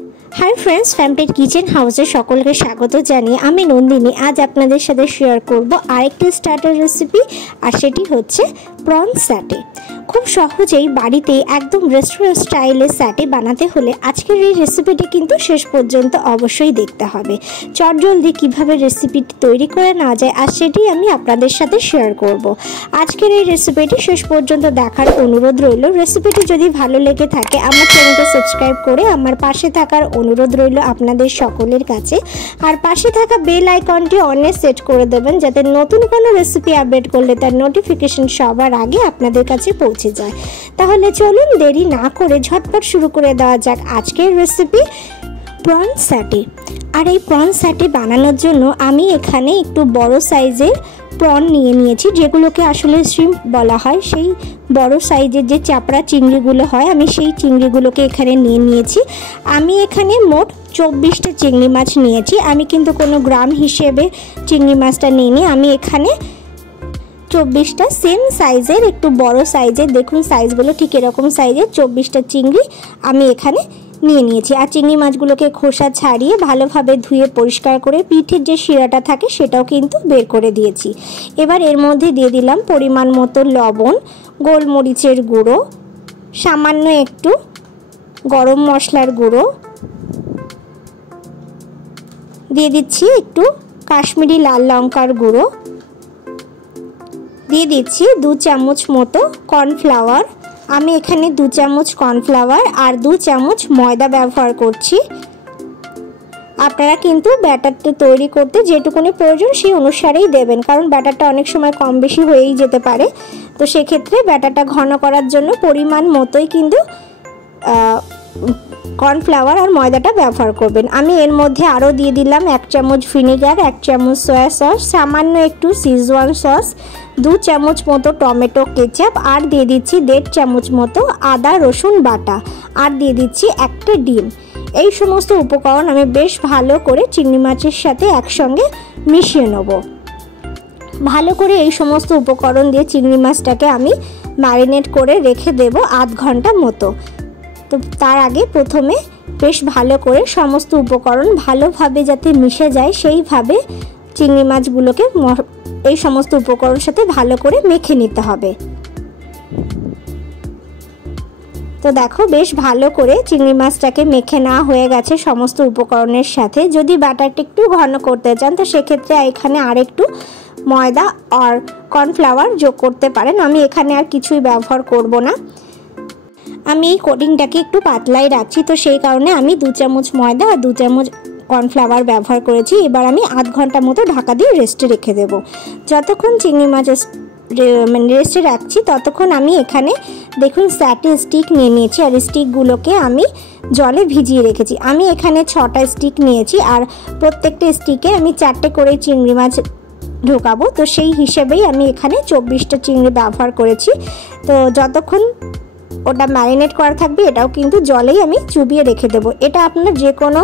Hi friends, family kitchen हाउसे सकलके स्वागत जानिए आमी नंदिनी। आज आपनादेर साथे शेयर करब आरेकटी स्टार्टार रेसिपि और सेटी होच्छे प्रन सैटे। खूब सहजेई बाड़ीते एकदम रेस्टुरेंट स्टाइले सैटे बनाते होले आजकेर এই রেসিপিটি কিন্তু শেষ পর্যন্ত অবশ্যই দেখতে হবে। চটজলদি কিভাবে রেসিপিটি তৈরি করে নেওয়া যায় আর সেটি আমি আপনাদের সাথে শেয়ার করব। আজকের এই রেসিপিটি শেষ পর্যন্ত দেখার অনুরোধ রইল। রেসিপিটি যদি ভালো লেগে থাকে আমার চ্যানেলকে সাবস্ক্রাইব করে আমার পাশে থাকার অনুরোধ রইল আপনাদের সকলের কাছে। আর পাশে থাকা বেল আইকনটি অনে সেট করে দেবেন যাতে নতুন কোনো রেসিপি আপডেট করলে তার নোটিফিকেশন সবার আগে আপনাদের কাছে পৌঁছে যায়। তাহলে চলুন দেরি না করে ঝটপট শুরু করে দেওয়া যাক আজকের রেসিপি প্রন স্যাটে। আর এই প্রন স্যাটে বানানোর জন্য আমি এখানে একটু বড় সাইজের প্রন নিয়েছি, যেগুলোকে আসলে শ্রিম্প বলা হয়। সেই বড় সাইজের যে চাপড়া চিংড়িগুলো হয় আমি সেই চিংড়িগুলোকে এখানে নিয়েছি। আমি এখানে মোট 24টা চিংড়ি মাছ নিয়েছি। আমি কিন্তু কোনো গ্রাম হিসেবে চিংড়ি মাছটা নিইনি। আমি এখানে 24টা সেম সাইজের একটু বড় সাইজের, দেখুন সাইজগুলো ঠিক এরকম সাইজের 24টা চিংড়ি আমি এখানে নিয়েছি। আর চিংড়ি মাছগুলোকে খোসা ছাড়িয়ে ভালোভাবে ধুয়ে পরিষ্কার করে পিঠের যে শিরাটা থাকে সেটাও কিন্তু বের করে দিয়েছি। এবার এর মধ্যে দিয়ে দিলাম পরিমাণ মতো লবণ, গোলমরিচের গুঁড়ো, সামান্য একটু গরম মশলার গুঁড়ো, দিয়ে দিচ্ছি একটু কাশ্মীরি লাল লঙ্কার গুঁড়ো, দিয়ে দিচ্ছি 2 চামচ মতো কর্নফ্লাওয়ার। আমি এখানে 2 চামচ কর্নফ্লাওয়ার আর 2 চামচ ময়দা ব্যবহার করছি। আপনারা কিন্তু ব্যাটারটা তৈরি করতে যেটুকুনি প্রয়োজন সেই অনুসারেই দেবেন, কারণ ব্যাটারটা অনেক সময় কম বেশি হয়েই যেতে পারে। তো সেক্ষেত্রে ব্যাটারটা ঘন করার জন্য পরিমাণ মতোই কিন্তু কর্নফ্লাওয়ার আর ময়দাটা ব্যবহার করবেন। আমি এর মধ্যে আরও দিয়ে দিলাম 1 চামচ ভিনেগার, 1 চামচ সয়া সস, সামান্য একটু সিজওয়ান সস, 2 চামচ মতো টমেটো কেচাপ, আর দিয়ে দিচ্ছি 1.5 চামচ মতো আদা রসুন বাটা, আর দিয়ে দিচ্ছি একটা ডিম। এই সমস্ত উপকরণ আমি বেশ ভালো করে চিংড়ি মাছের সাথে একসঙ্গে মিশিয়ে নেব। ভালো করে এই সমস্ত উপকরণ দিয়ে চিংড়ি মাছটাকে আমি ম্যারিনেট করে রেখে দেব আধ ঘন্টা মতো। তো তার আগে প্রথমে বেশ ভালো করে সমস্ত উপকরণ ভালোভাবে যাতে মিশে যায় সেইভাবে চিংড়ি মাছগুলোকে এই সমস্ত উপকরণের সাথে ভালো করে মেখে নিতে হবে। তো দেখো বেশ ভালো করে চিংড়ি মাছটাকে মেখে নেওয়া হয়ে গেছে সমস্ত উপকরণের সাথে। যদি ব্যাটারটা একটু ঘন করতে চান তো সেক্ষেত্রে এখানে আর একটু ময়দা আর কর্নফ্লাওয়ার যোগ করতে পারেন। আমি এখানে আর কিছুই ব্যবহার করব না। আমি এই কোটিংটাকে একটু পাতলাই রাখছি, তো সেই কারণে আমি 2 চামচ ময়দা আর 2 চামচ কর্নফ্লাওয়ার ব্যবহার করেছি। এবার আমি আধ ঘন্টা মতো ঢাকা দিয়ে রেস্টে রেখে দেব। যতক্ষণ চিংড়ি মাছ রেস্টে রাখছি ততক্ষণ আমি এখানে দেখুন স্যাটে স্টিক নিয়েছি আর স্টিকগুলোকে আমি জলে ভিজিয়ে রেখেছি। আমি এখানে 6টা স্টিক নিয়েছি আর প্রত্যেকটা স্টিকে আমি 4টে করে চিংড়ি মাছ ঢোকাবো। তো সেই হিসেবেই আমি এখানে 24টা চিংড়ি ব্যবহার করেছি। তো যতক্ষণ ওটা ম্যারিনেট করা থাকবে এটাও কিন্তু জলেই আমি চুবিয়ে রেখে দেবো। এটা আপনার যে কোনো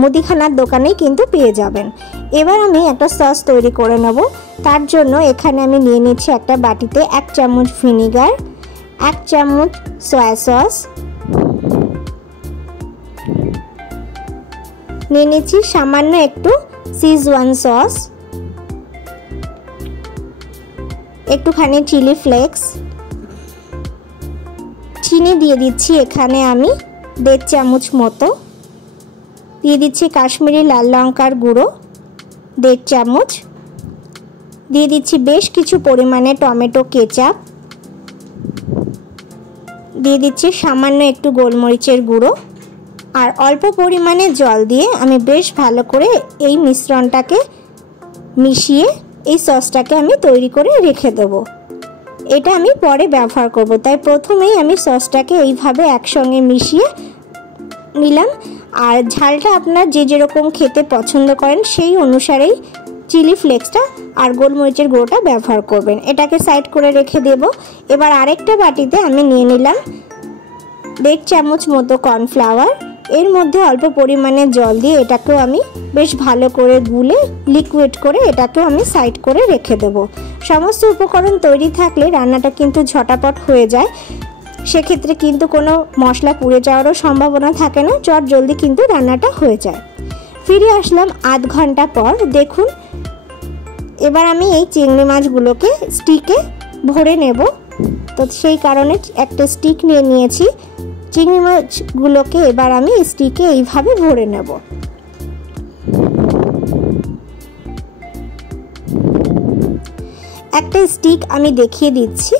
মুদিখানার দোকানেই কিন্তু পেয়ে যাবেন। এবার আমি একটা সস তৈরি করে নেব। তার জন্য এখানে আমি নিয়ে নিচ্ছি একটা বাটিতে 1 চামচ ভিনেগার, 1 চামচ সয়া সস, নিয়ে নিচ্ছি সামান্য একটু সিজওয়ান সস, একটুখানি চিলি ফ্লেক্স, চিনি দিয়ে দিচ্ছি এখানে আমি 1.5 চামচ মতো, দিয়ে দিচ্ছি কাশ্মীরি লাল লঙ্কার গুঁড়ো 1.5 চামচ, দিয়ে দিচ্ছি বেশ কিছু পরিমাণে টমেটো কেচাপ, দিয়ে দিচ্ছি সামান্য একটু গোলমরিচের গুঁড়ো, আর অল্প পরিমাণে জল দিয়ে আমি বেশ ভালো করে এই মিশ্রণটাকে মিশিয়ে এই সসটাকে আমি তৈরি করে রেখে দেবো। এটা আমি পরে ব্যবহার করব, তাই প্রথমেই আমি সসটাকে এইভাবে একসঙ্গে মিশিয়ে নিলাম। আর ঝালটা আপনার যে যেরকম খেতে পছন্দ করেন সেই অনুসারেই চিলি ফ্লেক্সটা আর গোলমরিচের গুঁড়োটা ব্যবহার করবেন। এটাকে সাইড করে রেখে দেব। এবার আরেকটা বাটিতে আমি নিয়ে নিলাম 1.5 চামচ মতো কর্নফ্লাওয়ার, এর মধ্যে অল্প পরিমাণে জল দিয়ে এটাকেও আমি বেশ ভালো করে গুলে লিকুইড করে এটাকেও আমি সাইড করে রেখে দেব। সমস্ত উপকরণ তৈরি থাকলে রান্নাটা কিন্তু ঝটাপট হয়ে যায়। সেক্ষেত্রে কিন্তু কোনো মশলা পুড়ে যাওয়ারও সম্ভাবনা থাকে না, চট জলদি কিন্তু রান্নাটা হয়ে যায়। ফিরে আসলাম আধ ঘন্টা পর। দেখুন এবার আমি এই চিংড়ি মাছগুলোকে স্টিকে ভরে নেব। তো সেই কারণে একটা স্টিক নিয়ে নিয়েছি। চিংড়ি মাছগুলোকে এবার আমি স্টিকে এইভাবে ভরে নেব। একটা স্টিক আমি দেখিয়ে দিচ্ছি,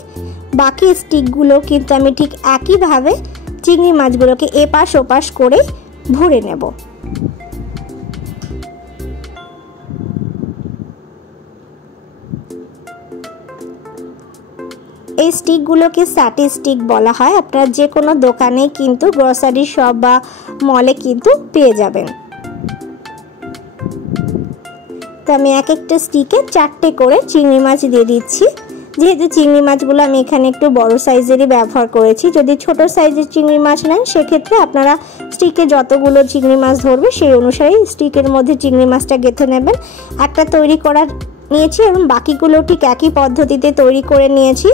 বাকি স্টিকগুলো কিন্তু আমি ঠিক একইভাবে চিংড়ি মাছগুলোকে এপাশ ওপাশ করে ভরে নেব। এই স্টিকগুলোকে স্যাটি স্টিক বলা হয়। আপনারা যে কোনো দোকানে কিন্তু গ্রসারি শপ বা মলে কিন্তু পেয়ে যাবেন। তো আমি এক একটা স্টিকে 4টে করে চিংড়ি মাছ দিয়ে দিচ্ছি। যেহেতু চিংড়ি মাছগুলো আমি এখানে একটু বড় সাইজেরই ব্যবহার করেছি, যদি ছোট সাইজের চিংড়ি মাছ নেন সেক্ষেত্রে আপনারা স্টিকে যতগুলো চিংড়ি মাছ ধরবে সেই অনুসারেই স্টিকের মধ্যে চিংড়ি মাছটা গেঁথে নেবেন। একটা তৈরি করা নিয়েছি এবং বাকিগুলো ঠিক একই পদ্ধতিতে তৈরি করে নিয়েছি।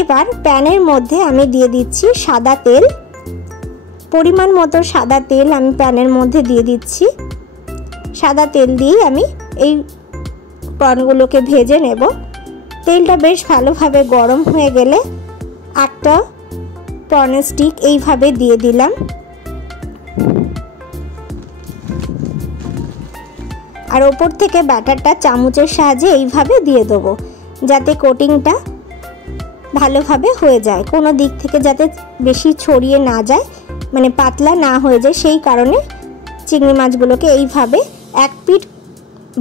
এবার প্যানের মধ্যে আমি দিয়ে দিচ্ছি সাদা তেল। পরিমাণ মতো সাদা তেল আমি প্যানের মধ্যে দিয়ে দিচ্ছি। সাদা তেল দিয়েই আমি এই প্রনগুলোকে ভেজে নেব। তেলটা বেশ ভালোভাবে গরম হয়ে গেলে একটা প্রনের স্টিক এইভাবে দিয়ে দিলাম। আর ওপর থেকে ব্যাটারটা চামচের সাহায্যে এইভাবে দিয়ে দেবো, যাতে কোটিংটা ভালোভাবে হয়ে যায়, কোনো দিক থেকে যাতে বেশি ছড়িয়ে না যায়, মানে পাতলা না হয়ে যায়। সেই কারণে চিংড়ি মাছগুলোকে এইভাবে এক পিঠ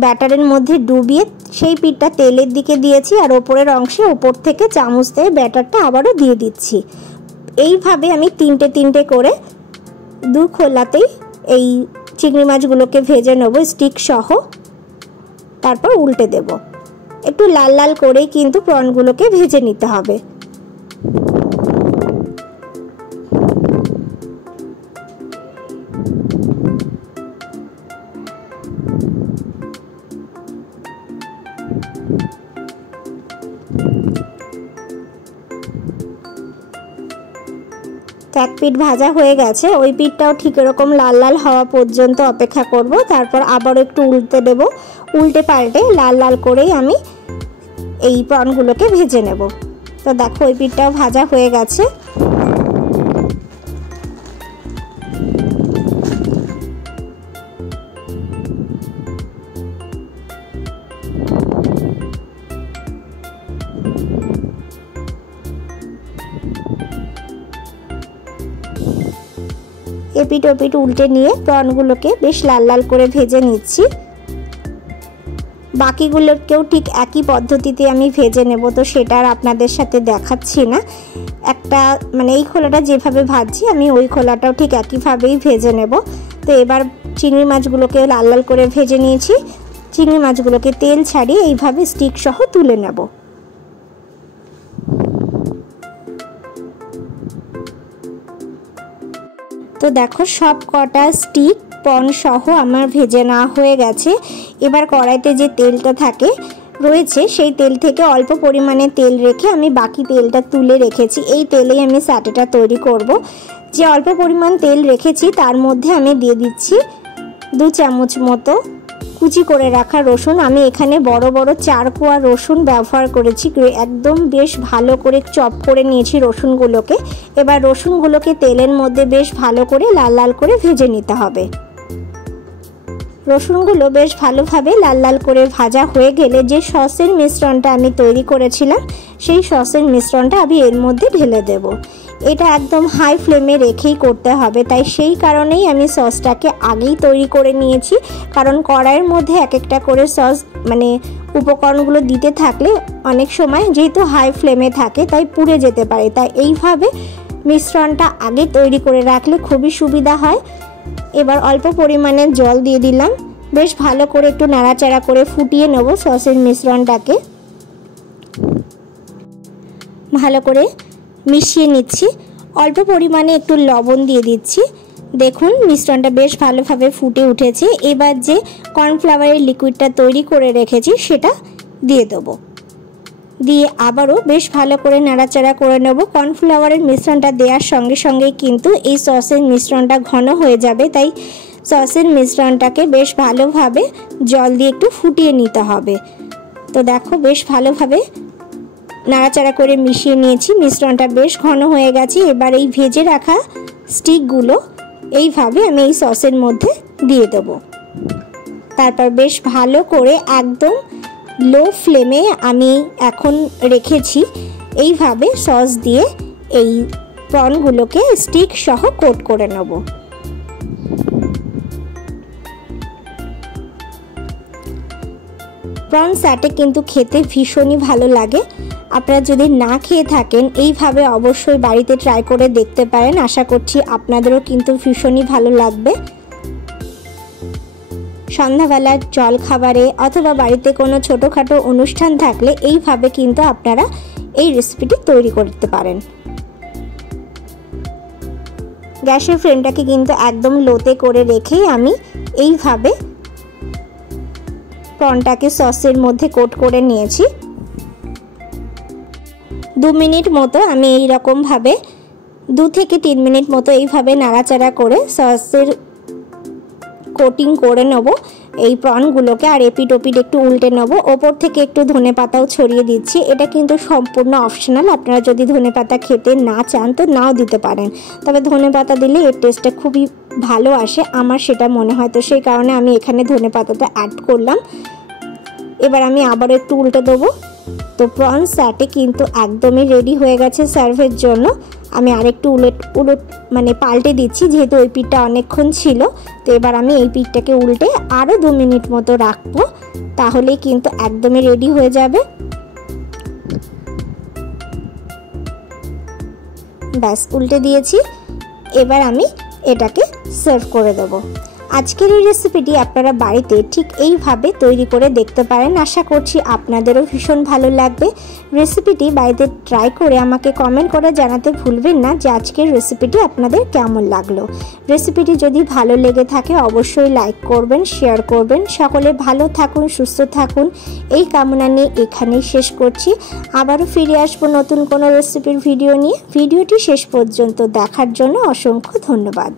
ব্যাটারের মধ্যে ডুবিয়ে সেই পিঠটা তেলের দিকে দিয়েছি, আর ওপরের অংশে ওপর থেকে চামচ দিয়ে ব্যাটারটা আবারও দিয়ে দিচ্ছি। এইভাবে আমি তিনটে করে দু খোলাতেই এই চিংড়ি মাছগুলোকে ভেজে নেব স্টিক সহ। তারপর উল্টে দেব। একটু লাল লাল করেই কিন্তু প্রনগুলোকে ভেজে নিতে হবে। এক পিঠ ভাজা হয়ে গেছে, ওই পিঠটাও ঠিক এরকম লাল লাল হওয়া পর্যন্ত অপেক্ষা করব। তারপর আবার একটু উল্টে দেব। উল্টে পাল্টে লাল লাল করেই আমি এই প্রনগুলোকে ভেজে নেব। তো দেখো ওই পিঠটাও ভাজা হয়ে গেছে। এপিট ওপিট উল্টে নিয়ে প্রনগুলোকে বেশ লাল লাল করে ভেজে নিচ্ছি। বাকিগুলোকেও ঠিক একই পদ্ধতিতে আমি ভেজে নেব, তো সেটা আর আপনাদের সাথে দেখাচ্ছি না। একটা মানে এই খোলাটা যেভাবে ভাজছি আমি ওই খোলাটাও ঠিক একইভাবেই ভেজে নেব। তো এবার চিংড়ি মাছগুলোকে লাল লাল করে ভেজে নিয়েছি। চিংড়ি মাছগুলোকে তেল ছাড়িয়ে এইভাবে স্টিক সহ তুলে নেব। তো দেখো সব কটা স্টিক প্রন সহ আমার ভেজে নেওয়া হয়ে গেছে। এবার কড়াইতে যে তেলটা থাকে রয়েছে সেই তেল থেকে অল্প পরিমাণে তেল রেখে আমি বাকি তেলটা তুলে রেখেছি। এই তেলেই আমি স্যাটেটা তৈরি করব। যে অল্প পরিমাণ তেল রেখেছি তার মধ্যে আমি দিয়ে দিচ্ছি 2 চামচ মতো কুচি করে রাখা রসুন। আমি এখানে বড় বড় 4 কোয়া রসুন ব্যবহার করেছি, একদম বেশ ভালো করে চপ করে নিয়েছি রসুনগুলোকে। এবার রসুনগুলোকে তেলের মধ্যে বেশ ভালো করে লাল লাল করে ভেজে নিতে হবে। রসুনগুলো বেশ ভালোভাবে লাল লাল করে ভাজা হয়ে গেলে যে সসের মিশ্রণটা আমি তৈরি করেছিলাম সেই সসের মিশ্রণটা আমি এর মধ্যে ঢেলে দেব। এটা একদম হাই ফ্লেমে রেখেই করতে হবে, তাই সেই কারণেই আমি সসটাকে আগেই তৈরি করে নিয়েছি। কারণ কড়াইয়ের মধ্যে এক একটা করে সস মানে উপকরণগুলো দিতে থাকলে অনেক সময় যেহেতু হাই ফ্লেমে থাকে তাই পুড়ে যেতে পারে। তাই এইভাবে মিশ্রণটা আগে তৈরি করে রাখলে খুবই সুবিধা হয়। এবার অল্প পরিমাণে জল দিয়ে দিলাম। বেশ ভালো করে একটু নাড়াচাড়া করে ফুটিয়ে নেব সসের মিশ্রণটাকে। ভালো করে মিশিয়ে নিচ্ছি। অল্প পরিমাণে একটু লবণ দিয়ে দিচ্ছি। দেখুন মিশ্রণটা বেশ ভালোভাবে ফুটে উঠেছে। এবার যে কর্নফ্লাওয়ারের লিকুইডটা তৈরি করে রেখেছি সেটা দিয়ে দেবো। দিয়ে আবারও বেশ ভালো করে নাড়াচাড়া করে নেব। কর্নফ্লাওয়ারের মিশ্রণটা দেওয়ার সঙ্গে সঙ্গে কিন্তু এই সসের মিশ্রণটা ঘন হয়ে যাবে, তাই সসের মিশ্রণটাকে বেশ ভালোভাবে জল দিয়ে একটু ফুটিয়ে নিতে হবে। তো দেখো বেশ ভালোভাবে নাড়াচাড়া করে মিশিয়ে নিয়েছি, মিশ্রণটা বেশ ঘন হয়ে গেছে। এবার এই ভেজে রাখা স্টিকগুলো এইভাবে আমি এই সসের মধ্যে দিয়ে দেবো। তারপর বেশ ভালো করে একদম লো ফ্লেমে আমি এখন রেখেছি, এইভাবে সস দিয়ে এই প্রনগুলোকে স্টিক সহ কোট করে নেব। প্রন স্যাটে কিন্তু খেতে ভীষণই ভালো লাগে। আপনারা যদি না খেয়ে থাকেন এইভাবে অবশ্যই বাড়িতে ট্রাই করে দেখতে পারেন। আশা করছি আপনাদেরও কিন্তু ভীষণই ভালো লাগবে। সন্ধ্যাবেলার জল খাবারে অথবা বাড়িতে কোনো ছোটোখাটো অনুষ্ঠান থাকলে এইভাবে কিন্তু আপনারা এই রেসিপিটি তৈরি করতে পারেন। গ্যাসের ফ্লেমটাকে কিন্তু একদম লোতে করে রেখেই আমি এইভাবে প্রনটাকে সসের মধ্যে কোট করে নিয়েছি। 2 মিনিট মতো আমি এই রকমভাবে 2 থেকে 3 মিনিট মতো এইভাবে নাড়াচাড়া করে সসের কোটিং করে নেব এই প্রনগুলোকে। আর এপিট ওপিট একটু উল্টে নেব। ওপর থেকে একটু ধনেপাতাও ছড়িয়ে দিচ্ছি। এটা কিন্তু সম্পূর্ণ অপশনাল, আপনারা যদি ধনেপাতা খেতে না চান তো নাও দিতে পারেন, তবে ধনেপাতা দিলে এর টেস্টটা খুবই ভালো আসে, আমার সেটা মনে হয়। তো সেই কারণে আমি এখানে ধনেপাতাটা অ্যাড করলাম। এবার আমি আবারও একটু উল্টে দেবো। তো প্রন স্যাটে কিন্তু একদমই রেডি হয়ে গেছে সার্ভের জন্য। আমি আরেকটু মানে পাল্টে দিচ্ছি, যেহেতু ওই পিঠটা অনেকক্ষণ ছিল। তো এবার আমি এই পিঠটাকে উল্টে আরও 2 মিনিট মতো রাখবো, তাহলেই কিন্তু একদমই রেডি হয়ে যাবে। ব্যাস উল্টে দিয়েছি। এবার আমি এটাকে সার্ভ করে দেবো। আজকের এই রেসিপিটি আপনারা বাড়িতে ঠিক এইভাবে তৈরি করে দেখতে পারেন। আশা করছি আপনাদেরও ভীষণ ভালো লাগবে। রেসিপিটি বাড়িতে ট্রাই করে আমাকে কমেন্ট করে জানাতে ভুলবেন না যে আজকের রেসিপিটি আপনাদের কেমন লাগলো। রেসিপিটি যদি ভালো লেগে থাকে অবশ্যই লাইক করবেন, শেয়ার করবেন। সকলে ভালো থাকুন, সুস্থ থাকুন, এই কামনা নিয়ে এখানেই শেষ করছি। আবারও ফিরে আসবো নতুন কোনো রেসিপির ভিডিও নিয়ে। ভিডিওটি শেষ পর্যন্ত দেখার জন্য অসংখ্য ধন্যবাদ।